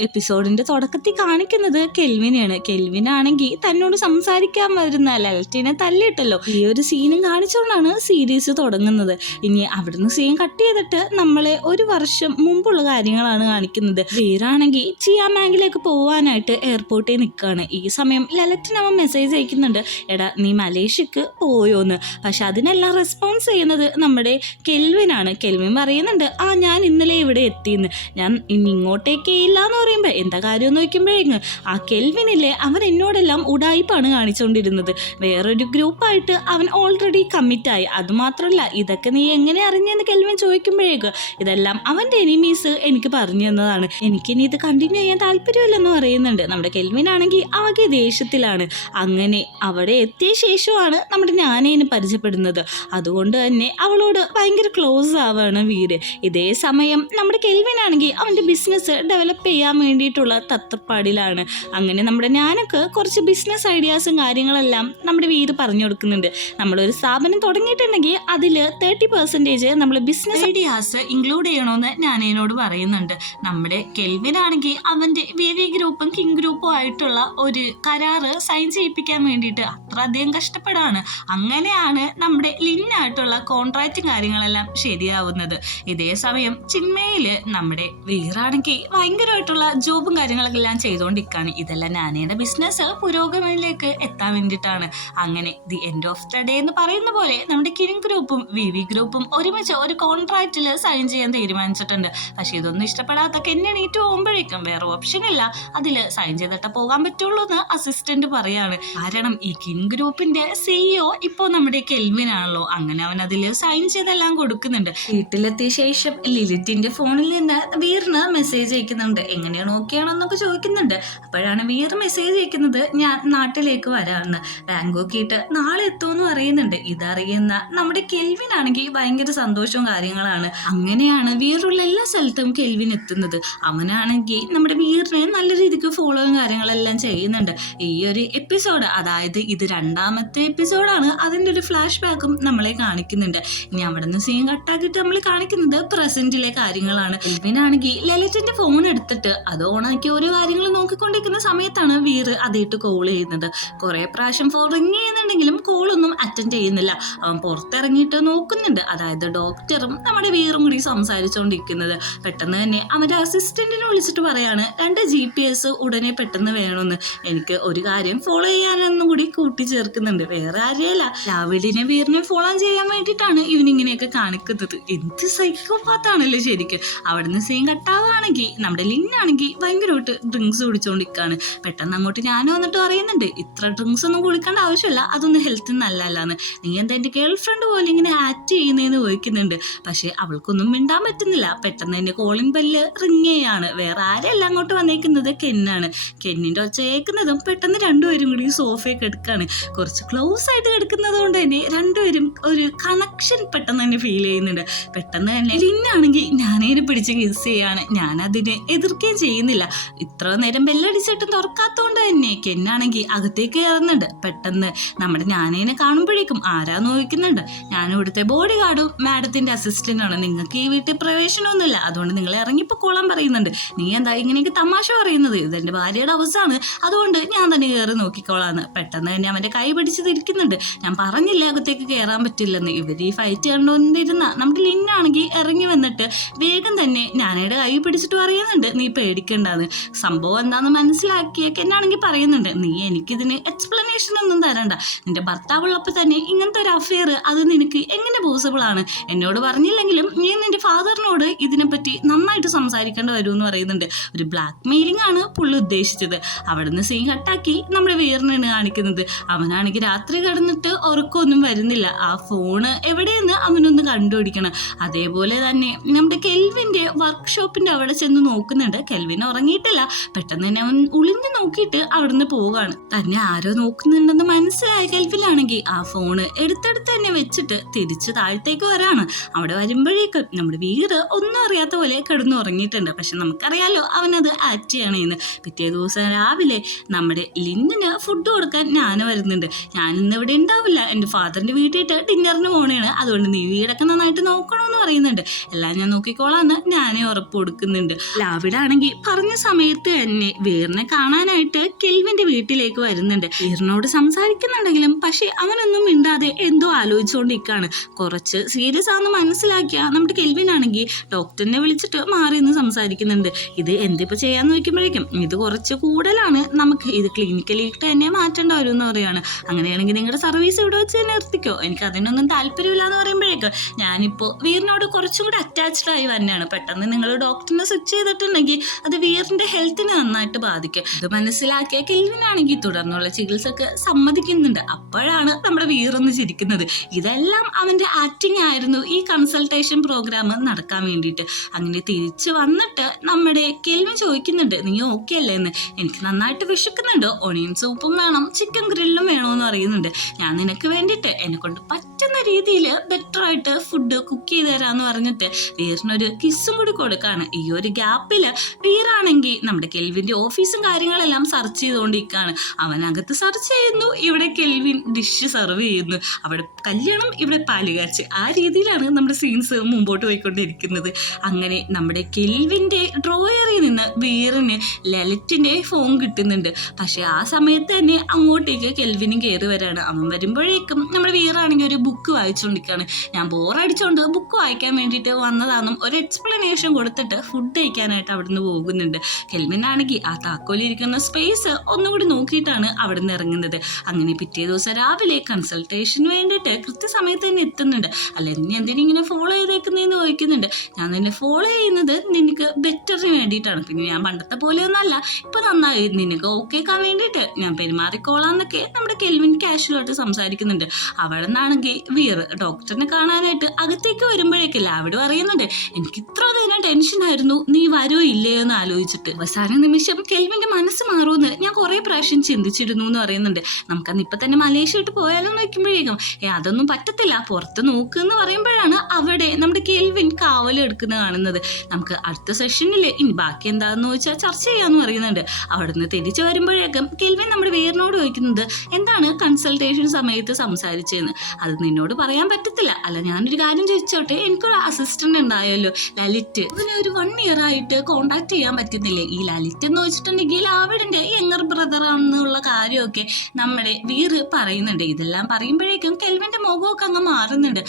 എപ്പിസോഡിന്റെ തുടക്കത്തിൽ കാണിക്കുന്നത് കെൽവിനെയാണ്. കെൽവിനാണെങ്കിൽ തന്നോട് സംസാരിക്കാൻ വരുന്ന ലലറ്റിനെ തല്ലിയിട്ടല്ലോ. ഈ ഒരു സീനും കാണിച്ചുകൊണ്ടാണ് സീരീസ് തുടങ്ങുന്നത്. ഇനി അവിടുന്ന് സീൻ കട്ട് ചെയ്തിട്ട് നമ്മളെ ഒരു വർഷം മുമ്പുള്ള കാര്യങ്ങളാണ് കാണിക്കുന്നത്. വീരാണെങ്കിൽ ചിയാമാങ്കിലേക്ക് പോവാനായിട്ട് എയർപോർട്ടിൽ നിൽക്കുകയാണ്. ഈ സമയം ലലറ്റിന് അവൻ മെസ്സേജ് അയക്കുന്നുണ്ട്, എടാ നീ മലേഷ്യക്ക് പോയോന്ന്. പക്ഷെ അതിനെല്ലാം റെസ്പോൺസ് ചെയ്യുന്നത് നമ്മുടെ കെൽവിനാണ്. കെൽവിൻ പറയുന്നുണ്ട്, ഞാൻ ഇന്നലെ ഇവിടെ എത്തിയെന്ന്, ഞാൻ ഇനി ഇങ്ങോട്ടേക്കേ ഇല്ലാന്ന് പറയുമ്പോ എന്താ കാര്യം നോക്കുമ്പോഴേക്ക് ആ കെൽവിനില്ലേ അവൻ എന്നോടെല്ലാം ഉടായിപ്പാണ് കാണിച്ചുകൊണ്ടിരുന്നത്. വേറൊരു ഗ്രൂപ്പായിട്ട് അവൻ ഓൾറെഡി കമ്മിറ്റായി. അതുമാത്രമല്ല ഇതൊക്കെ നീ എങ്ങനെ അറിഞ്ഞെന്ന് കെൽവിൻ ചോദിക്കുമ്പോഴേക്ക് ഇതെല്ലാം അവൻ്റെ എനിമീസ് എനിക്ക് പറഞ്ഞു തന്നതാണ്, എനിക്കിനി ഇത് കണ്ടിന്യൂ ചെയ്യാൻ താല്പര്യമില്ലെന്ന് പറയുന്നുണ്ട്. നമ്മുടെ കെൽവിൻ ആണെങ്കിൽ ആകെ ദേഷ്യത്തിലാണ്. അങ്ങനെ അവിടെ എത്തിയ ശേഷമാണ് നമ്മുടെ ഞാനേനെ പരിചയപ്പെടുന്നത്. അതുകൊണ്ട് തന്നെ അവളോട് ഭയങ്കര ക്ലോസ് ആവാണ് വീര്. ഇതേ സമയം നമ്മുടെ കെൽവിൻ ആണെങ്കിൽ അവൻ്റെ ബിസിനസ് ഡെവലപ്പ് ചെയ്യാൻ വേണ്ടിയിട്ടുള്ള തത്രപ്പാടിലാണ്. അങ്ങനെ നമ്മുടെ ഞാനൊക്കെ കുറച്ച് ബിസിനസ് ഐഡിയാസും കാര്യങ്ങളെല്ലാം നമ്മുടെ വീര് പറഞ്ഞു കൊടുക്കുന്നുണ്ട്. നമ്മളൊരു സ്ഥാപനം തുടങ്ങിയിട്ടുണ്ടെങ്കിൽ അതിൽ 30% നമ്മൾ ബിസിനസ് ഐഡിയാസ് ഇൻക്ലൂഡ് ചെയ്യണമെന്ന് ഞാൻ എന്നോട് പറയുന്നുണ്ട്. നമ്മുടെ കെൽവിൻ ആണെങ്കിൽ അവൻ്റെ വി ഗ്രൂപ്പും കിങ് ഗ്രൂപ്പും ആയിട്ടുള്ള ഒരു കരാറ് സൈൻ ചെയ്യിപ്പിക്കാൻ വേണ്ടിയിട്ട് അത്രയധികം കഷ്ടപ്പെടാണ്. അങ്ങനെയാണ് നമ്മുടെ ലിന്നായിട്ടുള്ള കോൺട്രാക്റ്റും കാര്യങ്ങളെല്ലാം ശരിയാവുന്നത്. ഇതേ സമയം ചിന്മയില് നമ്മുടെ വീറാണെങ്കിൽ ഭയങ്കരമായിട്ടുള്ള ജോബും കാര്യങ്ങളൊക്കെ എല്ലാം ചെയ്തുകൊണ്ടിരിക്കുകയാണ്. ഇതെല്ലാം നാനയുടെ ബിസിനസ് പുരോഗമനയിലേക്ക് എത്താൻ വേണ്ടിയിട്ടാണ്. അങ്ങനെ the end of the day എന്ന് പറയുന്ന പോലെ നമ്മുടെ കിങ് ഗ്രൂപ്പും വി ഗ്രൂപ്പും ഒരുമിച്ച് ഒരു കോൺട്രാക്റ്റിൽ സൈൻ ചെയ്യാൻ തീരുമാനിച്ചിട്ടുണ്ട്. പക്ഷെ ഇതൊന്നും ഇഷ്ടപ്പെടാത്ത കെന്നെണീറ്റ് പോകുമ്പോഴേക്കും വേറെ ഓപ്ഷൻ ഇല്ല, അതിൽ സൈൻ ചെയ്തിട്ട് പോകാൻ പറ്റുള്ളൂ എന്ന് അസിസ്റ്റന്റ് പറയാണ്. കാരണം ഈ കിങ് ഗ്രൂപ്പിന്റെ CEO ഇപ്പോൾ നമ്മുടെ കെൽവിൻ ആണല്ലോ. അങ്ങനെ അവൻ അതിൽ സൈൻ ചെയ്തെല്ലാം കൊടുക്കുന്നുണ്ട്. വീട്ടിലെത്തിയ ശേഷം ലിലിറ്റിന്റെ ഫോണിൽ നിന്ന് വീറിന് മെസ്സേജ് അയക്കുന്നുണ്ട്, എങ്ങനെയാണ് ഓക്കെയാണെന്നൊക്കെ ചോദിക്കുന്നുണ്ട്. അപ്പോഴാണ് വീർ മെസ്സേജ് അയക്കുന്നത്, ഞാൻ നാട്ടിലേക്ക് വരാമെന്ന്, ബാങ്കോക്കിട്ട് നാളെ എത്തുമെന്ന് പറയുന്നുണ്ട്. ഇതറിയുന്ന നമ്മുടെ കെൽവിൻ ആണെങ്കിൽ ഭയങ്കര സന്തോഷവും കാര്യങ്ങളാണ്. അങ്ങനെയാണ് വീറുള്ള എല്ലാ സ്ഥലത്തും കെൽവിൻ എത്തുന്നത്. അവനാണെങ്കിൽ നമ്മുടെ വീറിനെ നല്ല രീതിക്ക് ഫോളോയും കാര്യങ്ങളെല്ലാം ചെയ്യുന്നുണ്ട്. ഈ ഒരു എപ്പിസോഡ്, അതായത് ഇത് 2ാമത്തെ എപ്പിസോഡാണ്, അതിൻ്റെ ഒരു ഫ്ലാഷ് ബാക്കും നമ്മളെ കാണിക്കുന്നുണ്ട്. ഇനി അവിടെ നിന്ന് സീൻ കട്ടാക്കിയിട്ട് നമ്മൾ കാണിക്കുന്നത് പ്രസന്റിലെ കാര്യങ്ങളാണ്. കെൽവിൻ ആണെങ്കിൽ ലലിറ്റിന്റെ ഫോൺ എടുത്തിട്ട് അത് ഓണാക്കി ഓരോ കാര്യങ്ങൾ നോക്കിക്കൊണ്ടിരിക്കുന്ന സമയത്താണ് വീറ് അതിട്ട് കോൾ ചെയ്യുന്നത്. കുറെ പ്രാവശ്യം ഫോൺ റിങ് ചെയ്യുന്നുണ്ടെങ്കിലും കോളൊന്നും അറ്റൻഡ് ചെയ്യുന്നില്ല. അവൻ പുറത്തിറങ്ങിയിട്ട് നോക്കുന്നുണ്ട്, അതായത് ഡോക്ടറും നമ്മുടെ വീറും കൂടി സംസാരിച്ചുകൊണ്ടിരിക്കുന്നത്. പെട്ടെന്ന് തന്നെ അവന്റെ അസിസ്റ്റന്റിനെ വിളിച്ചിട്ട് പറയാണ്, 2 GPS ഉടനെ പെട്ടെന്ന് വേണമെന്ന്, എനിക്ക് ഒരു കാര്യം ഫോളോ ചെയ്യാനൊന്നും കൂടി കൂട്ടിച്ചേർക്കുന്നുണ്ട്. വേറെ ആരെയല്ല, രാവിലെ വീറിനെ ഫോളോ ചെയ്യാൻ വേണ്ടിയിട്ടാണ് ഇവനിങ്ങനെയൊക്കെ കാണിക്കുന്നത്. എന്ത് സൈക്കോപാത്താണല്ലേ ശരിക്കും. അവിടുന്ന് സീൻ കട്ടാവുകയാണെങ്കിൽ നമ്മുടെ ലിന്നാണെങ്കിൽ ഭയങ്കരമായിട്ട് ഡ്രിങ്ക്സ് കുടിച്ചുകൊണ്ടിരിക്കുകയാണ്. പെട്ടെന്ന് അങ്ങോട്ട് ഞാൻ വന്നിട്ട് പറയുന്നുണ്ട്, ഇത്ര ഡ്രിങ്ക്സ് ഒന്നും കുടിക്കേണ്ട ആവശ്യമില്ല, അതൊന്നും ഹെൽത്തിന് നല്ലതല്ലാന്ന്, നീ എന്താ എൻ്റെ ഗേൾ ഫ്രണ്ട് പോലെ ഇങ്ങനെ ആക്ട് ചെയ്യുന്നതെന്ന് ചോദിക്കുന്നുണ്ട്. പക്ഷെ അവൾക്കൊന്നും മിണ്ടാൻ പറ്റുന്നില്ല. പെട്ടെന്ന് തന്നെ കോളിംഗ് ബെല്ല് റിങ് ചെയ്യാണ്. വേറെ ആരെല്ലാം അങ്ങോട്ട് വന്നേക്കുന്നത് കെന്നാണ്. കെന്നിന്റെ ഒച്ച കേൾക്കുന്നതും പെട്ടെന്ന് രണ്ടുപേരും കൂടി സോഫയിൽ കിടക്കാണ്. കുറച്ച് ക്ലോസ് ആയിട്ട് കിടക്കുന്നത് കൊണ്ട് തന്നെ രണ്ടുപേരും ഒരു കണക്ഷൻ പെട്ടെന്ന് തന്നെ ഫീൽ ചെയ്യുന്നുണ്ട്. പെട്ടെന്ന് തന്നെ ലിന്നാണെങ്കിൽ ഞാനേനെ പിടിച്ച് കിസ് ചെയ്യാണ്. ഞാനതിനെ എതിർക്കുകയും ചെയ്യുന്നില്ല. ഇത്ര നേരം ബെല്ലടിച്ചിട്ടും തുറക്കാത്തോണ്ട് തന്നെ കെന്നാണെങ്കിൽ അകത്തേക്ക് കയറുന്നുണ്ട്. പെട്ടെന്ന് നമ്മുടെ ഞാനേനെ കാണുമ്പോഴേക്കും ആരാന്ന് ചോദിക്കുന്നുണ്ട്. ഞാൻ ഇവിടുത്തെ ബോഡി ഗാർഡും മാഡത്തിന്റെ അസിസ്റ്റന്റ് ആണ്, നിങ്ങൾക്ക് ഈ വീട്ടിൽ പ്രവേശനമൊന്നുമില്ല, അതുകൊണ്ട് നിങ്ങൾ ഇറങ്ങിപ്പോക്കോളാൻ പറയുന്നുണ്ട്. നീ എന്താ ഇങ്ങനെയൊക്കെ തമാശ പറയുന്നത്, ഇതെന്റെ ഭാര്യയുടെ അവസാണ്, അതുകൊണ്ട് ഞാൻ തന്നെ കയറി നോക്കിക്കോളാന്ന്. പെട്ടെന്ന് തന്നെ അവന്റെ കൈ പിടിച്ച് തിരിക്കുന്നുണ്ട്. ഞാൻ പറഞ്ഞില്ല അകത്തേക്ക് കയറാൻ പറ്റില്ലെന്ന്. ഇവർ ഈ ഫൈറ്റ് കണ്ടുകൊണ്ടിരുന്ന നമ്മുടെ ലിന്നാണെങ്കിൽ ഇറങ്ങി വന്നിട്ട് വേഗം തന്നെ ഞാനയുടെ കൈ പിടിച്ചിട്ട് പറയുന്നുണ്ട്, നീ പേടിക്കണ്ടെന്ന്. സംഭവം എന്താന്ന് മനസ്സിലാക്കിയൊക്കെ എന്നാണെങ്കിൽ പറയുന്നുണ്ട്, നീ എനിക്കിതിന് എക്സ്പ്ലനേഷൻ ഒന്നും തരണ്ട, നിന്റെ ഭർത്താവുള്ളപ്പോൾ തന്നെ ഇങ്ങനത്തെ ഒരു അഫെയർ അത് നിനക്ക് എങ്ങനെ പോസിബിൾ ആണ്, എന്നോട് പറഞ്ഞില്ലെങ്കിലും നീ നിന്റെ ഫാദറിനോട് ഇതിനെപ്പറ്റി നന്നായിട്ട് സംസാരിക്കേണ്ടി വരും എന്ന് പറയുന്നുണ്ട്. ഒരു ബ്ലാക്ക് മെയിലിംഗ് ആണ് പുള്ളി ഉദ്ദേശിച്ചത്. അവിടുന്ന് സീൻ കട്ടാക്കി നമ്മുടെ വീറിനാണ് കാണിക്കുന്നത്. അവനാണെങ്കിൽ രാത്രി കിടന്നിട്ട് ഉറക്കമൊന്നും വരുന്നില്ല. ആ ഫോണ് എവിടെയെന്ന് അവനൊന്ന് കണ്ടുപിടിക്കണം. അതേപോലെ തന്നെ നമ്മുടെ കെൽവിന്റെ വർക്ക്ഷോപ്പിന്റെ അവിടെ ചെന്ന് നോക്കുന്നുണ്ട്. കെൽവിൻ ഉറങ്ങിയിട്ടില്ല. പെട്ടെന്ന് തന്നെ അവൻ ഒളിഞ്ഞു നോക്കിയിട്ട് അവിടുന്ന് പോവുകയാണ്. തന്നെ ആരോ നോക്കുന്നുണ്ടെന്ന് മനസ്സിലായ കെൽവിനാണെങ്കിൽ ആ ഫോണ് എടുത്തെടുത്ത് തന്നെ വെച്ചിട്ട് തിരിച്ച് താഴത്തേക്ക് വരാണ്. അവിടെ വരുമ്പോഴേക്ക് നമ്മുടെ വീട് ഒന്നും അറിയാത്ത പോലെ കിടന്നു ഉറങ്ങിയിട്ടുണ്ട്. പക്ഷെ നമുക്കറിയാലോ അവനത് ആക്ട് ചെയ്യണേന്ന്. പിറ്റേ ദിവസം രാവിലെ നമ്മുടെ ലിന്നിന് ഫുഡ് കൊടുക്കാൻ ഞാൻ വരുന്നുണ്ട്. ഞാൻ ഇന്ന് ഇവിടെ ഉണ്ടാവില്ല, എൻ്റെ ഫാദറിൻ്റെ വീട്ടിലിട്ട് ഡിന്നറിന് പോകണേണ്, അതുകൊണ്ട് നീ വീടൊക്കെ നന്നായിട്ട് നോക്കണമെന്ന് പറയുന്നുണ്ട്. എല്ലാം ഞാൻ നോക്കിക്കോളാന്ന് ഞാനേ ഉറപ്പ് കൊടുക്കുന്നുണ്ട്. ലാവിഡാണെങ്കിൽ പറഞ്ഞ സമയത്ത് തന്നെ വീറിനെ കാണാനായിട്ട് കെൽവിൻ്റെ വീട്ടിലേക്ക് വരുന്നുണ്ട്. വീറിനോട് സംസാരിക്കുന്നുണ്ടെങ്കിലും പക്ഷെ അവനൊന്നും മിണ്ടാതെ എന്തോ ആലോചിച്ചുകൊണ്ടിരിക്കുകയാണ്. കുറച്ച് സീരിയസ് ആണെന്ന് മനസ്സിലാക്കിയ നമ്മുടെ കെൽവിനാണെങ്കിൽ ഡോക്ടറിനെ വിളിച്ചിട്ട് മാറി നിന്ന് സംസാരിക്കുന്നുണ്ട്. ഇത് എന്തിപ്പോൾ ചെയ്യാന്ന് നോക്കുമ്പോഴേക്കും ഇത് കുറച്ച് കൂടുതലാണ്, നമുക്ക് ഇത് ക്ലിനിക്കലിട്ട് തന്നെ മാറ്റേണ്ട വരും എന്ന് പറയുകയാണ്. അങ്ങനെയാണെങ്കിൽ നിങ്ങളുടെ സർവീസ് ഇവിടെ വെച്ച് തന്നെ നിർത്തിക്കോ, എനിക്ക് അതിനൊന്നും താല്പര്യമില്ല എന്ന് പറയുമ്പോഴേക്ക് ഞാനിപ്പോൾ വീറിനോട് കുറച്ചും കൂടി അറ്റാച്ച്ഡ് ആയി തന്നെയാണ്. പെട്ടെന്ന് നിങ്ങൾ ഡോക്ടറിനെ സ്വിച്ച് ചെയ്തിട്ടുണ്ടെങ്കിൽ അത് വീറിൻ്റെ ഹെൽത്തിനെ നന്നായിട്ട് ബാധിക്കും. ഇത് മനസ്സിലാക്കിയ കെൽവിനാണെങ്കിൽ തുടർന്നുള്ള ചികിത്സക്ക് സമ്മതിക്കുന്നുണ്ട്. അപ്പോഴാണ് നമ്മുടെ വീറൊന്ന് ചിരിക്കുന്നത്. ഇതെല്ലാം അവൻ്റെ ആക്ടിങ് ആയിരുന്നു ഈ കൺസൾട്ടേഷൻ പ്രോഗ്രാം നടക്കാൻ വേണ്ടിയിട്ട്. അങ്ങനെ തിരിച്ച് വന്നിട്ട് നമ്മുടെ കെൽവിൻ ചോദിക്കുന്നുണ്ട്, നീ ഓക്കെ അല്ലേ എന്ന്. എനിക്ക് നന്നായിട്ട് വിശക്കുന്നുണ്ട്, ഒണിയൻ സൂപ്പും വേണം, ചിക്കൻ ഗ്രില്ലും വേണമെന്ന് പറയുന്നുണ്ട്. ഞാൻ നിനക്ക് വേണ്ടിയിട്ട് എന്നെ കൊണ്ട് പറ്റുന്ന രീതിയിൽ ബെറ്ററായിട്ട് ഫുഡ് കുക്ക് ചെയ്ത് തരാമെന്ന് പറഞ്ഞിട്ട് വീറിനൊരു കിസ്സും കൂടി കൊടുക്കുകയാണ്. ഈ ഒരു ഗ്യാപ്പിൽ വീറാണെങ്കിൽ നമ്മുടെ കെൽവിൻ്റെ ഓഫീസും കാര്യങ്ങളെല്ലാം സെർച്ച് ചെയ്തുകൊണ്ടിരിക്കുകയാണ്. അവനകത്ത് സെർച്ച് ചെയ്യുന്നു, ഇവിടെ കെൽവിൻ ഡിഷ് സെർവ് ചെയ്യുന്നു. അവിടെ കല്യാണം, ഇവിടെ പാലുകാച്ച്. ആ രീതിയിലാണ് നമ്മുടെ സീൻസ് മുമ്പോട്ട് പോയിക്കൊണ്ടിരിക്കുന്നത്. അങ്ങനെ നമ്മുടെ കെൽവിൻ്റെ ഡ്രോയറിൽ നിന്ന് വീറിന് ലലിറ്റിൻ്റെ ഫോൺ കിട്ടുന്നുണ്ട്. പക്ഷെ ആ സമയത്ത് തന്നെ അങ്ങോട്ടേക്ക് കെൽവിനും കയറി വരാണ്. അവൻ വരുമ്പോഴേക്കും നമ്മുടെ വീറാണെങ്കിൽ ഒരു ബുക്ക് വായിച്ചുകൊണ്ടിരിക്കുകയാണ്. ഞാൻ ബോറടിച്ചുകൊണ്ട് ബുക്ക് വായിക്കാൻ വേണ്ടിയിട്ട് വന്നതാണെന്നും ഒരു എക്സ്പ്ലനേഷൻ കൊടുത്തിട്ട് ഫുഡ് കഴിക്കാനായിട്ട് അവിടുന്ന് പോകുന്നുണ്ട്. കെൽവിനാണെങ്കിൽ ആ താക്കോലിരിക്കുന്ന സ്പേസ് ഒന്നുകൂടി നോക്കിയിട്ടാണ് അവിടുന്ന് ഇറങ്ങുന്നത്. അങ്ങനെ പിറ്റേ ദിവസം രാവിലെ കൺസൾട്ടേഷന് വേണ്ടിയിട്ട് കൃത്യസമയത്ത് തന്നെ എത്തുന്നുണ്ട്. അല്ല നീ എന്തിനിങ്ങനെ ഫോളോ ചെയ്തേക്കുന്നതെന്ന് ചോദിക്കുന്നുണ്ട്. ഞാൻ നിന്നെ ഫോളോ ചെയ്യുന്നത് നിനക്ക് ബെറ്ററിന് വേണ്ടിയിട്ടാണ്, പിന്നെ ഞാൻ പണ്ടത്തെ പോലെയൊന്നല്ല, ഇപ്പം നന്നായി, നിനക്ക് ഓക്കേക്കാൻ വേണ്ടിയിട്ട് ഞാൻ പെരുമാറിക്കോളാന്നൊക്കെ നമ്മുടെ കെൽവിൻ കാഷ്വലായിട്ട് സംസാരിക്കുന്നുണ്ട്. അവിടെ നിന്നാണെങ്കിൽ വീർ ഡോക്ടറിനെ കാണാനായിട്ട് അകത്തേക്ക് വരുമ്പോഴേക്കല്ല അവിടെ പറയുന്നുണ്ട്, എനിക്ക് ഇത്ര നേരം ടെൻഷനായിരുന്നു നീ വരുമോ ഇല്ലയോ എന്ന് ആലോചിച്ചിട്ട്. അവസാന നിമിഷം കെൽവിൻ്റെ മനസ്സ് മാറുമെന്ന് ഞാൻ കുറേ പ്രാവശ്യം ചിന്തിച്ചിരുന്നു എന്ന് പറയുന്നുണ്ട്. നമുക്കന്ന് ഇപ്പം തന്നെ മലേഷ്യ ഇട്ട് പോയാലോ എന്ന് വയ്ക്കുമ്പോഴേക്കും അതൊന്നും പറ്റത്തില്ല, പുറത്ത് നോക്കുമെന്ന് പറയുമ്പോഴാണ് അവിടെ നമ്മുടെ കെൽവിൻ കാവലെടുക്കുന്നത് കാണുന്നത്. നമുക്ക് അടുത്ത സെഷനിൽ ഇനി ബാക്കി എന്താണെന്ന് ചോദിച്ചാൽ ചർച്ച ചെയ്യാമെന്ന് പറയുന്നുണ്ട്. അവിടെ നിന്ന് തിരിച്ചു വരുമ്പോഴേക്കും കെൽവിൻ നമ്മുടെ വീറിനോട് ചോദിക്കുന്നത്, എന്താണ് കൺസൾട്ടേഷൻ സമയത്ത് സംസാരിച്ചതെന്ന്. അത് നിന്നോട് പറയാൻ പറ്റത്തില്ല. അല്ല ഞാനൊരു കാര്യം ചോദിച്ചോട്ടെ, എനിക്കൊരു അസിസ്റ്റന്റ് ഉണ്ടായല്ലോ ലലിറ്റ്, അവനെ ഒരു 1 year ആയിട്ട് കോണ്ടാക്ട് ചെയ്യാൻ പറ്റുന്നില്ലേ? ഈ ലലിറ്റ് എന്ന് വെച്ചിട്ടുണ്ടെങ്കിൽ ആവിടിന്റെ യങ്ങർ ബ്രദർ ആണെന്നുള്ള കാര്യമൊക്കെ നമ്മുടെ വീറ് പറയുന്നുണ്ട്. ഇതെല്ലാം പറയുമ്പോഴേക്കും കെൽവിന്റെ മുഖമൊക്കെ അങ്ങ് മാറുന്നുണ്ട്.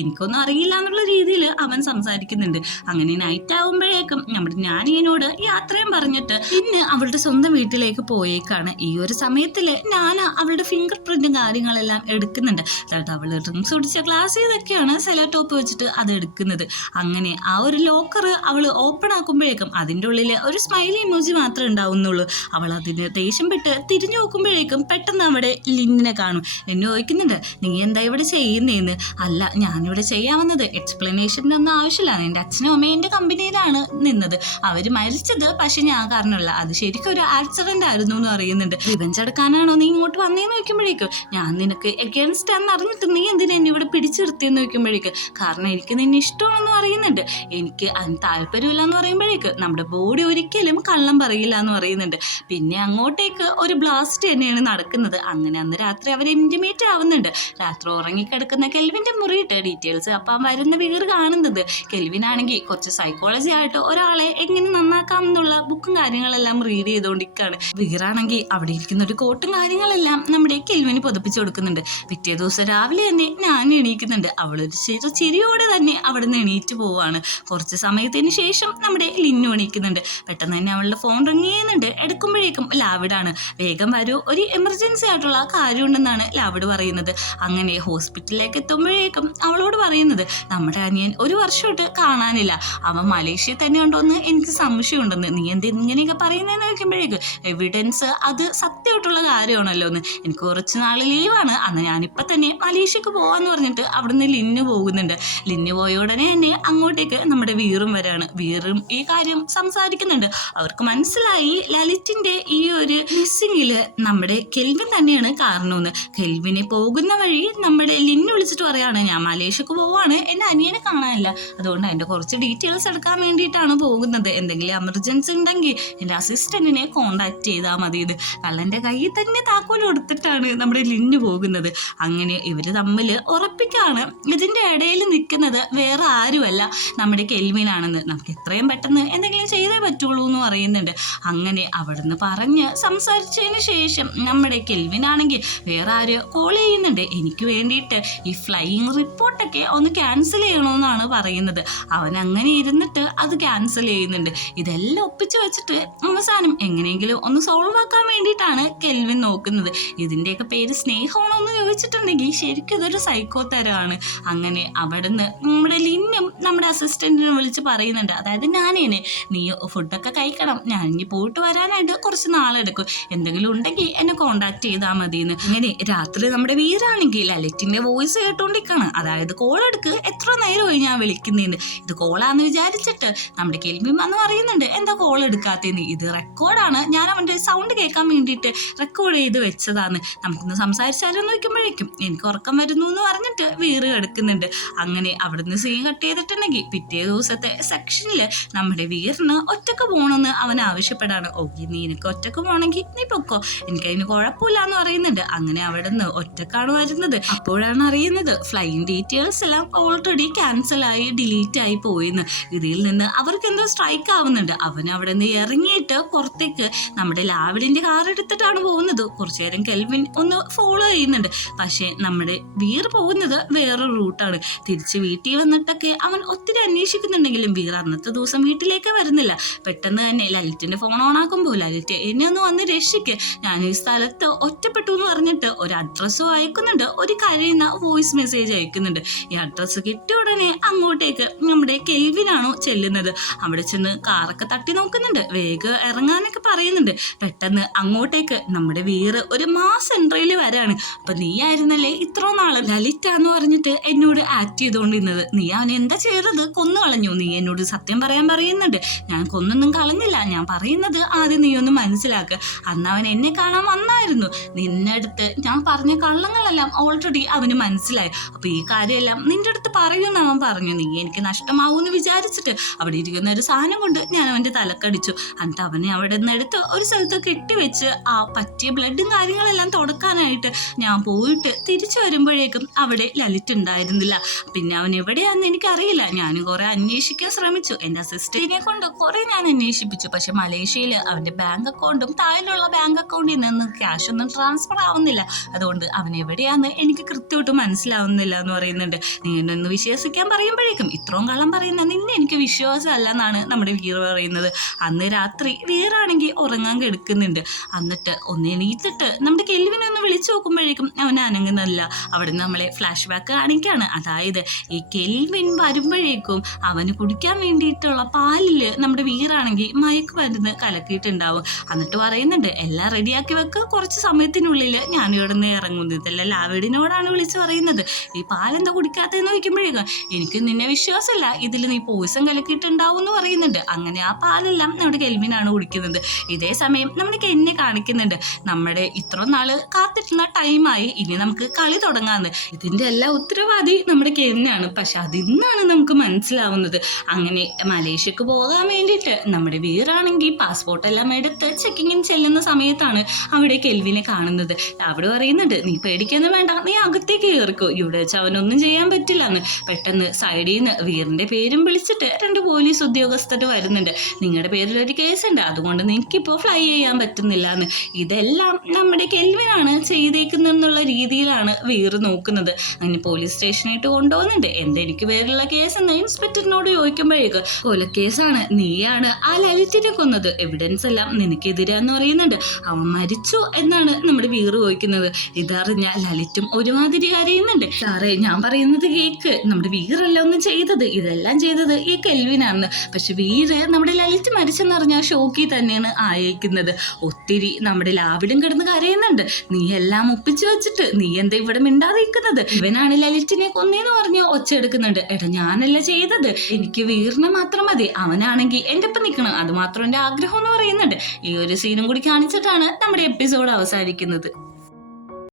എനിക്കൊന്നും അറിയില്ല എന്നുള്ള രീതിയിൽ അവൻ സംസാരിക്കുന്നുണ്ട്. അങ്ങനെ നൈറ്റ് ആവുമ്പോഴേക്കും നമ്മുടെ ഞാനിനോട് യാത്രയും പറഞ്ഞിട്ട് ഇന്ന് അവളുടെ സ്വന്തം വീട്ടിലേക്ക് പോയേക്കാണ്. ഈ ഒരു സമയത്തിൽ ഞാൻ അവളുടെ ഫിംഗർ പ്രിന്റും കാര്യങ്ങളെല്ലാം എടുക്കുന്നുണ്ട്. അതായത് അവൾ ഡ്രിങ്ക്സ് കുടിച്ച ഗ്ലാസ് ചെയ്തൊക്കെയാണ് സെലോ ടോപ്പ് വെച്ചിട്ട് അത് എടുക്കുന്നത്. അങ്ങനെ ആ ഒരു ലോക്കർ അവൾ ഓപ്പൺ ആക്കുമ്പോഴേക്കും അതിൻ്റെ ഉള്ളിൽ ഒരു സ്മൈലി ഇമോജി മാത്രമേ ഉണ്ടാവുന്നുള്ളൂ. അവൾ അതിന് ദേഷ്യം പെട്ട് തിരിഞ്ഞു നോക്കുമ്പോഴേക്കും പെട്ടെന്ന് അവിടെ ലിന്നിനെ കാണും. എന്നെ ചോദിക്കുന്നുണ്ട്, നീ എന്താ ഇവിടെ ചെയ്യുന്നതെന്ന്. അല്ല ഞാനിവിടെ ചെയ്യാൻ വന്നത് എക്സ്പ്ലനേഷൻ്റെ ഒന്നും ആവശ്യമില്ല, എൻ്റെ അച്ഛനും അമ്മയും എൻ്റെ കമ്പനിയിലാണ് നിന്നത്, അവർ മരിച്ചത് പക്ഷെ ഞാൻ കാരണമല്ല, അത് ശരിക്കും ഒരു ആക്സിഡന്റ് ആയിരുന്നു എന്ന് അറിയുന്നുണ്ട്. റിവെഞ്ച് എടുക്കാനാണോ നീ ഇങ്ങോട്ട് വന്നേന്ന് നോക്കുമ്പോഴേക്കും ഞാൻ നിനക്ക് എഗൻസ്റ്റ് ആണെന്ന് അറിഞ്ഞിട്ട് നീ എന്തിനാ എന്നെ ഇവിടെ പിടിച്ചിരുത്തിയെന്ന് നോക്കുമ്പോഴേക്ക് കാരണം എനിക്ക് നിന്നെ ഇഷ്ടമാണെന്ന് പറയുന്നുണ്ട്. എനിക്ക് അതിന് താല്പര്യമില്ല എന്ന് പറയുമ്പോഴേക്ക് നമ്മുടെ ബോഡി ഒരിക്കലും കള്ളം പറയില്ല എന്ന് പറയുന്നുണ്ട്. പിന്നെ അങ്ങോട്ടേക്ക് ഒരു ബ്ലാസ്റ്റ് തന്നെയാണ് നടക്കുന്നത്. അങ്ങനെ അന്ന് രാത്രി അവർ ഇന്റിമേറ്റ് ആവുന്നുണ്ട്. രാത്രി ഉറങ്ങിക്കിടക്കുന്ന കെൽവിൻ്റെ മുറിയിട്ട് ഡീറ്റെയിൽസ് അപ്പം വരുന്ന വീർ കാണുന്നത്. കെൽവിനാണെങ്കിൽ കുറച്ച് സൈക്കോളജി ആയിട്ട് ഒരാളെ എങ്ങനെ നന്നാക്കാം എന്നുള്ള ബുക്കും കാര്യങ്ങളെല്ലാം റീഡ് ചെയ്തുകൊണ്ടിരിക്കുകയാണ്. വീറാണെങ്കിൽ അവിടെ ഇരിക്കുന്ന ഒരു കോട്ടും കാര്യങ്ങളെല്ലാം നമ്മുടെ കെൽവിന് പുതപ്പിച്ചു കൊടുക്കുന്നുണ്ട്. പിറ്റേ ദിവസം രാവിലെ തന്നെ ഞാൻ എണീക്കുന്നുണ്ട്. അവളൊരു ചിരിയോടെ തന്നെ അവിടെ നിന്ന് എണീറ്റ് പോവുകയാണ്. കുറച്ച് സമയത്തിന് ശേഷം നമ്മുടെ ലിന്നു എണീക്കുന്നുണ്ട്. പെട്ടെന്ന് തന്നെ അവളുടെ ഫോൺ റിങ് ചെയ്യുന്നുണ്ട്. എടുക്കുമ്പോഴേക്കും ലാവിഡാണ്. വേഗം വരൂ, ഒരു എമർജൻസി ആയിട്ടുള്ള കാര്യമുണ്ടെന്നാണ് ലാവിഡ് പറയുന്നത്. അങ്ങനെ ഹോസ്പിറ്റലിലേക്ക് എത്തുമ്പോഴേക്കും അവളോട് പറയുന്നത്, നമ്മുടെ അനിയൻ 1 വർഷമായിട്ട് കാണാനില്ല, അവൻ മലേഷ്യയിൽ തന്നെ ഉണ്ടോയെന്ന് എനിക്ക് സംശയമുണ്ടെന്ന്. നീ എന്തിങ്ങനെയൊക്കെ പറയുന്നതെന്ന് ചോദിക്കുമ്പോഴേക്കും എവിഡൻസ് അത് സത്യമായിട്ടുള്ള കാര്യമാണല്ലോ എന്ന്. എനിക്ക് കുറച്ച് നാൾ ലീവാണ്, അന്ന് ഞാനിപ്പോൾ തന്നെ മലേഷ്യ മലേഷ്യക്ക് പോവാന്ന് പറഞ്ഞിട്ട് അവിടുന്ന് ലിന്നു പോകുന്നുണ്ട്. ലിന്നു പോയ ഉടനെ തന്നെ അങ്ങോട്ടേക്ക് നമ്മുടെ വീറും വരാണ്. വീറും ഈ കാര്യം സംസാരിക്കുന്നുണ്ട്. അവർക്ക് മനസ്സിലായി ലലിറ്റിന്റെ ഈ ഒരു മിസ്സിങ്ങില് നമ്മുടെ കെൽവിൻ തന്നെയാണ് കാരണമെന്ന്. കെൽവിനെ പോകുന്ന വഴി നമ്മുടെ ലിന്നു വിളിച്ചിട്ട് പറയാണ്, ഞാൻ മലേഷ്യക്ക് പോവാണ്, എന്റെ അനിയനെ കാണാനില്ല, അതുകൊണ്ട് അതിന്റെ കുറച്ച് ഡീറ്റെയിൽസ് എടുക്കാൻ വേണ്ടിയിട്ടാണ് പോകുന്നത്. എന്തെങ്കിലും എമർജൻസി ഉണ്ടെങ്കിൽ എന്റെ അസിസ്റ്റന്റിനെ കോണ്ടാക്ട് ചെയ്താൽ മതി. ഇത് കള്ളന്റെ കയ്യിൽ തന്നെ താക്കോൽ കൊടുത്തിട്ടാണ് നമ്മുടെ ലിന്നു പോകുന്നത്. അങ്ങനെ ഇവര് തമ്മിൽ ഉറപ്പിക്കാണ് ഇതിന്റെ ഇടയിൽ നിൽക്കുന്നത് വേറെ ആരുമല്ല നമ്മുടെ കെൽവിനാണെന്ന്. നമുക്ക് എത്രയും പെട്ടെന്ന് എന്തെങ്കിലും ചെയ്തേ പറ്റുള്ളൂ എന്ന് പറയുന്നുണ്ട്. അങ്ങനെ അവിടുന്ന് പറഞ്ഞ് സംസാരിച്ചതിന് ശേഷം നമ്മുടെ കെൽവിനാണെങ്കിൽ വേറെ ആര് കോൾ ചെയ്യുന്നുണ്ട്. എനിക്ക് വേണ്ടിയിട്ട് ഈ ഫ്ലൈയിങ് റിപ്പോർട്ടൊക്കെ ഒന്ന് ക്യാൻസൽ ചെയ്യണമെന്നാണ് പറയുന്നത്. അവൻ അങ്ങനെ ഇരുന്നിട്ട് അത് ക്യാൻസൽ ചെയ്യുന്നുണ്ട്. ഇതെല്ലാം ഒപ്പിച്ച് വെച്ചിട്ട് അവസാനം എങ്ങനെയെങ്കിലും ഒന്ന് സോൾവ് ആക്കാൻ വേണ്ടിയിട്ടാണ് കെൽവിൻ നോക്കുന്നത്. ഇതിൻ്റെയൊക്കെ പേര് സ്നേഹമാണോ എന്ന് ചോദിച്ചിട്ടുണ്ടെങ്കിൽ ശരിക്കും ഇതൊരു സൈക്കോ തരമാണ്. അങ്ങനെ അവിടുന്ന് നമ്മുടെ ലിന്നും നമ്മുടെ അസിസ്റ്റന്റിനെ വിളിച്ച് പറയുന്നുണ്ട്, അതായത് ഞാനേനെ, നീ ഫുഡൊക്കെ കഴിക്കണം, ഞാൻ ഇനി പോയിട്ട് വരാനായിട്ട് കുറച്ച് നാളെടുക്കും, എന്തെങ്കിലും ഉണ്ടെങ്കിൽ എന്നെ കോണ്ടാക്ട് ചെയ്താൽ മതിയെന്ന്. അങ്ങനെ രാത്രി നമ്മുടെ വീരാണെങ്കിൽ ലലിറ്റിന്റെ വോയിസ് കേട്ടോണ്ടിരിക്കണം. അതായത് കോൾ എടുക്ക്, എത്ര നേരമായി ഞാൻ വിളിക്കുന്നതിന്, ഇത് കോളാന്ന് വിചാരിച്ചിട്ട് നമ്മുടെ കെൽവിൻ വന്ന് പറയുന്നുണ്ട്, എന്താ കോൾ എടുക്കാത്തതെന്ന്. ഇത് റെക്കോർഡാണ്, ഞാൻ അവൻ്റെ സൗണ്ട് കേൾക്കാൻ വേണ്ടിയിട്ട് റെക്കോർഡ് ചെയ്ത് വെച്ചതാണ്, നമുക്കൊന്ന് സംസാരിച്ചാലോന്ന് നോക്കുമ്പോഴേക്കും എനിക്ക് ഉറക്കം വരുന്നു എന്ന് പറഞ്ഞിട്ട് വീറ് കിടക്കുന്നുണ്ട്. അങ്ങനെ അവിടുന്ന് സീൻ കട്ട് ചെയ്തിട്ടുണ്ടെങ്കിൽ പിറ്റേ ദിവസത്തെ സെക്ഷനിൽ നമ്മുടെ വീറിന് ഒറ്റക്ക് പോകണമെന്ന് അവൻ ആവശ്യപ്പെടാണ്. ഓക്കെ, നീ എനിക്ക് ഒറ്റക്ക് പോകണമെങ്കിൽ നീ പൊക്കോ, എനിക്കതിന് കുഴപ്പമില്ല എന്ന് പറയുന്നുണ്ട്. അങ്ങനെ അവിടെ നിന്ന് ഒറ്റക്കാണ് വരുന്നത്. അപ്പോഴാണ് അറിയുന്നത് ഫ്ലൈയിങ് ഡീറ്റെയിൽസ് എല്ലാം ഓൾറെഡി ക്യാൻസലായി ഡിലീറ്റ് ആയി പോയെന്ന്. ഇതിൽ നിന്ന് അവർക്ക് എന്തോ സ്ട്രൈക്ക് ആവുന്നുണ്ട്. അവൻ അവിടെ നിന്ന് ഇറങ്ങിയിട്ട് പുറത്തേക്ക് നമ്മുടെ ലാവിഡിന്റെ കാർ എടുത്തിട്ടാണ് പോകുന്നത്. കുറച്ചു നേരം കെൽവിൻ ഒന്ന് ഫോളോ ചെയ്യുന്നുണ്ട്. പക്ഷേ നമ്മുടെ വീർ പോകുന്നത് വേറൊരു റൂട്ടാണ്. തിരിച്ച് വീട്ടിൽ വന്നിട്ടൊക്കെ അവൻ ഒത്തിരി അന്വേഷിക്കുന്നുണ്ടെങ്കിലും വീർ അന്നത്തെ ദിവസം വീട്ടിലേക്ക് വരുന്നില്ല. പെട്ടെന്ന് തന്നെ ലലിറ്റിന്റെ ഫോൺ ഓൺ ആക്കുമ്പോൾ, ലലിറ്റ് എന്നെ ഒന്ന് വന്ന് രക്ഷിക്ക്, ഞാൻ ഈ സ്ഥലത്ത് ഒറ്റപ്പെട്ടു എന്ന് പറഞ്ഞിട്ട് ഒരു അഡ്രസ്സും അയക്കുന്നുണ്ട്, ഒരു കരയുന്ന വോയിസ് മെസ്സേജ് അയക്കുന്നുണ്ട്. ഈ അഡ്രസ്സ് കിട്ടിയ ഉടനെ അങ്ങോട്ടേക്ക് നമ്മുടെ കെൽവിനാണോ ചെല്ലുന്നത്. അവിടെ ചെന്ന് കാറൊക്കെ തട്ടി നോക്കുന്നുണ്ട്, വേഗം ഇറങ്ങാനൊക്കെ പറയുന്നുണ്ട്. പെട്ടെന്ന് അങ്ങോട്ടേക്ക് നമ്മുടെ വീറ് ഒരു മാസ് എൻട്രിയിൽ വരാണ്. അപ്പൊ നീ ആയിരുന്നല്ലേ ഇത്ര നാള് ലലിറ്റാന്ന് പറഞ്ഞിട്ട് എന്നോട് ആക്ട് ചെയ്തുകൊണ്ടിരുന്നത്, നീ അവൻ എന്താ ചെയ്തത്, കൊന്നു കളഞ്ഞു. നീ എന്നോട് സത്യം പറയാൻ പറയുന്നുണ്ട്, ഞാൻ കൊന്നൊന്നും കളഞ്ഞില്ല, ഞാൻ പറയുന്നത് ആദ്യം നീ ഒന്ന് മനസ്സിലാക്കുക. അന്ന് അവൻ എന്നെ കാണാൻ വന്നായിരുന്നു, നിന്നടുത്ത് ഞാൻ പറഞ്ഞ കള്ളങ്ങളെല്ലാം ഓൾറെഡി അവന് മനസ്സിലായി. അപ്പൊ ഈ കാര്യമെല്ലാം നിന്റെ അടുത്ത് പറയുമെന്ന് അവൻ പറഞ്ഞു. നീ എനിക്ക് നഷ്ടമാവൂന്ന് വിചാരിച്ചിട്ട് അവിടെ ഇരിക്കുന്ന ഒരു സാധനം കൊണ്ട് ഞാൻ അവന്റെ തലക്കടിച്ചു. എന്നിട്ട് അവനെ അവിടെ നിന്ന് എടുത്ത് ഒരു സ്ഥലത്ത് കെട്ടിവെച്ച് ആ പറ്റിയ ബ്ലഡും കാര്യങ്ങളെല്ലാം തുടക്കാനായിട്ട് ഞാൻ പോയിട്ട് തിരിച്ചു വരുമ്പോഴേക്കും അവിടെ ലലിറ്റ് ഉണ്ടായിരുന്നില്ല. പിന്നെ അവൻ എവിടെയാണെന്ന് എനിക്കറിയില്ല. ഞാൻ കുറെ അന്വേഷിക്കാൻ ശ്രമിച്ചു, എൻ്റെ അസിസ്റ്റന്റിനെ കൊണ്ട് കുറെ ഞാൻ അന്വേഷിപ്പിച്ചു. പക്ഷെ മലേഷ്യയിൽ അവന്റെ ബാങ്ക് അക്കൗണ്ടും താഴെയുള്ള ബാങ്ക് അക്കൗണ്ടിൽ നിന്ന് ക്യാഷ് ഒന്നും ട്രാൻസ്ഫർ ആവുന്നില്ല. അതുകൊണ്ട് അവൻ എവിടെയാന്ന് എനിക്ക് കൃത്യമായിട്ട് മനസ്സിലാവുന്നില്ല എന്ന് പറയുന്നുണ്ട്. നീ എന്നൊന്ന് വിശ്വസിക്കാൻ പറയുമ്പോഴേക്കും, ഇത്രയും കള്ളം പറയുന്ന നിന്നെ എനിക്ക് വിശ്വാസമല്ല എന്നാണ് നമ്മുടെ വീർ പറയുന്നത്. അന്ന് രാത്രി വീറാണെങ്കിൽ ഉറങ്ങാൻ കിടക്കുന്നുണ്ട്. എന്നിട്ട് ഒന്ന് എണീറ്റിട്ട് നമ്മുടെ കെൽവിനെ ഒന്ന് വിളിച്ചു നോക്കുമ്പോഴേക്കും അവൻ അനങ്ങുന്നില്ല. അവിടെ നമ്മളെ ഫ്ലാഷ് ബാക്ക് കാണിക്കുകയാണ്. അതായത് ഈ കെൽവിൻ വരുമ്പോഴേക്കും അവന് കുടിക്കാൻ വേണ്ടിയിട്ടുള്ള പാലില് നമ്മുടെ വീറാണെങ്കിൽ മയക്കുമരുന്ന് കലക്കിയിട്ടുണ്ടാവും. എന്നിട്ട് പറയുന്നുണ്ട്, എല്ലാം റെഡിയാക്കി വെക്ക്, കുറച്ച് സമയത്തിനുള്ളിൽ ഞാൻ ഇവിടെ നിന്ന് ഇറങ്ങുന്നു. ഇതെല്ലാം ലാവിഡിനോടാണ് വിളിച്ച് പറയുന്നത്. ഈ പാലെന്താ കുടിക്കാത്തതെന്ന് ചോദിക്കുമ്പോഴേക്കും, എനിക്ക് നിന്നെ വിശ്വാസമില്ല, ഇതിൽ നീ പോയിസൺ കലക്കിയിട്ടുണ്ടാവും എന്ന് പറയുന്നുണ്ട്. അങ്ങനെ ആ പാലെല്ലാം നമ്മുടെ കെൽവിനാണ് കുടിക്കുന്നത്. ഇതേ സമയം നമ്മുടെ കെന്നെ കാണിക്കുന്നുണ്ട്. നമ്മുടെ ഇത്ര നാള് കാത്തിട്ടുന്ന ടൈമായി, ഇനി നമുക്ക് കളി തുടങ്ങാന്ന്. ഇതിന്റെ എല്ലാ ഉത്തരവാദി നമ്മുടെ കെന്നാണ്. പക്ഷെ അതിന്നാണ് നമുക്ക് മനസ്സിലാവുന്നത്. അങ്ങനെ മലേഷ്യക്ക് പോകാൻ വേണ്ടിയിട്ട് നമ്മുടെ വീറാണെങ്കിൽ പാസ്പോർട്ട് എല്ലാം എടുത്ത് ചെക്കിങ്ങിന് ചെല്ലുന്ന സമയത്താണ് അവിടെ കെൽവിനെ കാണുന്നത്. അവിടെ പറയുന്നുണ്ട്, നീ പേടിക്കൊന്നും വേണ്ട, നീ അകത്തേക്ക് കയറിക്കോ, ഇവിടെ വെച്ച് അവനൊന്നും ചെയ്യാൻ പറ്റില്ല എന്ന്. പെട്ടെന്ന് സൈഡിൽ നിന്ന് വീറിന്റെ പേരും വിളിച്ചിട്ട് 2 പോലീസ് ഉദ്യോഗസ്ഥർ വരുന്നുണ്ട്. നിങ്ങളുടെ പേരിൽ ഒരു കേസുണ്ട്, അതുകൊണ്ട് നിനക്കിപ്പോൾ ഫ്ലൈ ചെയ്യാൻ പറ്റുന്നില്ല എന്ന്. ഇതെല്ലാം നമ്മുടെ കെൽവിനാണ് ചെയ്തേക്കുന്നുള്ള രീതിയിലാണ് വീറ് നോക്കുന്നത്. അങ്ങനെ പോലീസ് സ്റ്റേഷനായിട്ട് കൊണ്ടുപോകുന്നുണ്ട്. എനിക്ക് പേരുള്ള കേസ് എന്ന് ഇൻസ്പെക്ടറിനോട് ചോദിക്കുമ്പോഴേക്ക്, കൊലക്കേസാണ്, നീയാണ് ആ ലലിറ്റിനെ കൊന്നത്, എവിഡൻസ് എല്ലാം നിനക്കെതിരാന്ന് പറയുന്നുണ്ട്. അവൻ മരിച്ചു എന്നാണ് നമ്മുടെ വീറ് ചോദിക്കുന്നത്. ഇതറിഞ്ഞ ലലിറ്റും ഒരുമാതിരി കരയുന്നുണ്ട്. സാറേ, ഞാൻ പറയുന്നത് കേക്ക്, നമ്മുടെ വീറല്ല ഒന്നും ചെയ്തത്, ഇതെല്ലാം ചെയ്തത് ഈ കെൽവിനാണ്. പക്ഷെ വീറ് നമ്മുടെ ലലിറ്റ് മരിച്ചെന്നറിഞ്ഞ ഷോക്കി തന്നെയാണ് ആയേക്കുന്നത്. ഒത്തിരി നമ്മുടെ ലാവിലും കിടന്ന് കരയുന്നുണ്ട്. നീ എല്ലാം ഒപ്പിച്ചു വെച്ചിട്ട് നീ എന്താ ഇവിടെ മിണ്ടാതെ അറിയിക്കുന്നത്. ഇവനാണ് ലലിറ്റിനെ കൊന്നേന്ന് പറഞ്ഞ് ഒച്ച എടുക്കുന്നുണ്ട്. എടാ ഞാനല്ല ചെയ്തത്, എനിക്ക് വീറിനെ മാത്രം മതി, അവനാണെങ്കിൽ എന്റെ ഒപ്പം നിൽക്കണം, അത് മാത്രം എന്റെ ആഗ്രഹം എന്ന് പറയുന്നുണ്ട്. ഈ ഒരു സീനും കൂടി കാണിച്ചിട്ടാണ് നമ്മുടെ എപ്പിസോഡ് അവസാനിക്കുന്നത്.